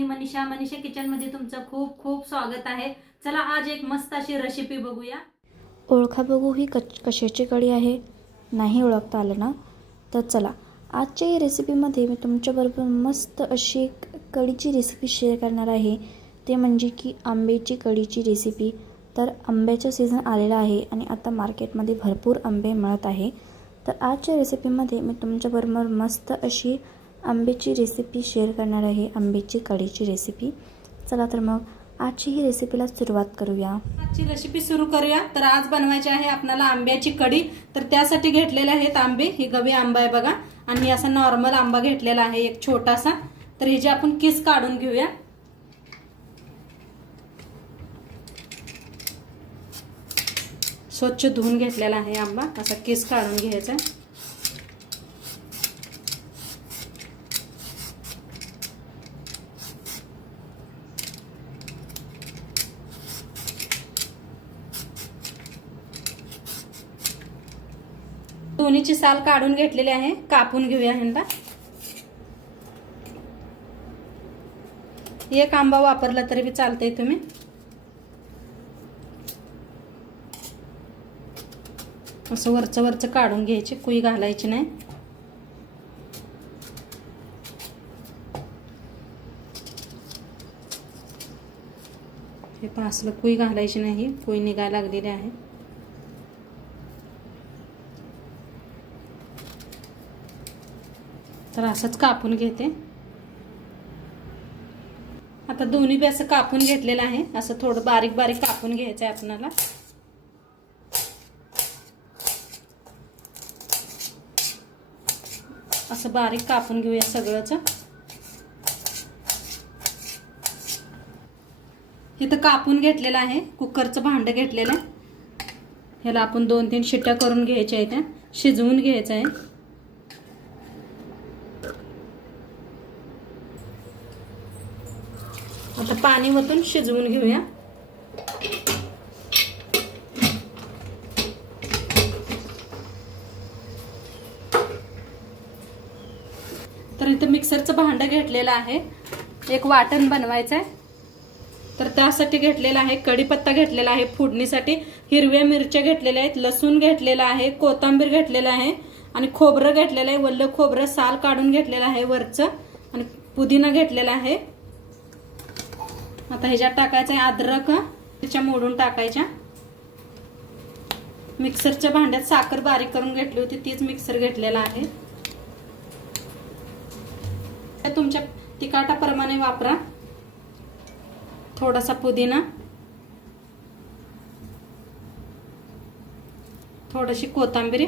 मी Manisha kitchen मध्ये तुमचं खूप खूप स्वागत आहे। चला आज एक मस्त अशी रेसिपी बघूया। ओळखा बघू ही कशाची कढी आहे, नाही ओळखता आलं ना तर चला आजच्या या रेसिपीमध्ये मी तुमच्याबरोबर मस्त अशी कढीची रेसिपी शेअर करणार आहे। ते म्हणजे की आंब्याची कढीची रेसिपी। तर आंब्याचा सीझन आलेला आहे आणि आता मार्केटमध्ये भरपूर आंबे मिळत आहे। तर आजच्या रेसिपीमध्ये मी तुमच्याबरोबर मस्त अशी आंब्याची रेसिपी शेअर करणार आहे, आंब्याची कढीची रेसिपी। चला तर मग आजची ही रेसिपीला सुरुवात करूया। आजची रेसिपी सुरू करूया। तर आज बनवायची आहे आपल्याला आंब्याची कढी। तर त्यासाठी घेतलेले आहेत आंबे, ही गवी आंबा आहे बघा, आणि असा नॉर्मल आंबा घेतलेला आहे एक छोटासा। तर हे जे आपण किस काढून घेऊया। स्वच्छ धुवून घेतलेला आहे आंबा, असा किस काढून घ्यायचा। दोन्हीची साल काढून घेतलेली आहे, कापून घेऊया ह्यांना। एक आंबा वापरला तरी बी चालतंय तुम्ही। असं वरचं काढून घ्यायचे, कुई घालायची नाही। हे पासलं कुई घालायची नाही, कुई निघायला लागलेली आहे। तर असंच कापून घेते। आता दोन्ही बी असं कापून घेतलेलं आहे, असं थोडं बारीक बारीक कापून घ्यायचं आहे आपल्याला। असं बारीक कापून घेऊया सगळंच। इथं कापून घेतलेलं आहे, कुकरचं भांडं घेतलेलं आहे। ह्याला आपण 2-3 शिट्ट्या करून घ्यायच्या आहेत, शिजवून घ्यायचं आहे। आता पाणी ओतून शिजवून घेऊया। तर इथं मिक्सरचं भांडं घेतलेलं आहे, एक वाटण बनवायचं आहे। तर त्यासाठी घेतलेला आहे कढीपत्ता घेतलेला आहे फोडणीसाठी, हिरव्या मिरच्या घेतलेल्या आहेत, लसूण घेतलेला आहे, कोथिंबीर घेतलेला आहे, आणि खोबरं घेतलेलं आहे। वल्ल खोबरं साल काढून घेतलेलं आहे वरचं, आणि पुदिना घेतलेला आहे। आता ह्याच्यात टाकायचं आहे अद्रक, मिरच्या मोडून टाकायच्या। मिक्सरच्या भांड्यात साखर बारीक करून घेतली होती, तीच मिक्सर घेतलेला आहे। तुमच्या तिखटाप्रमाणे वापरा। थोडासा पुदिना, थोडीशी कोथिंबीर,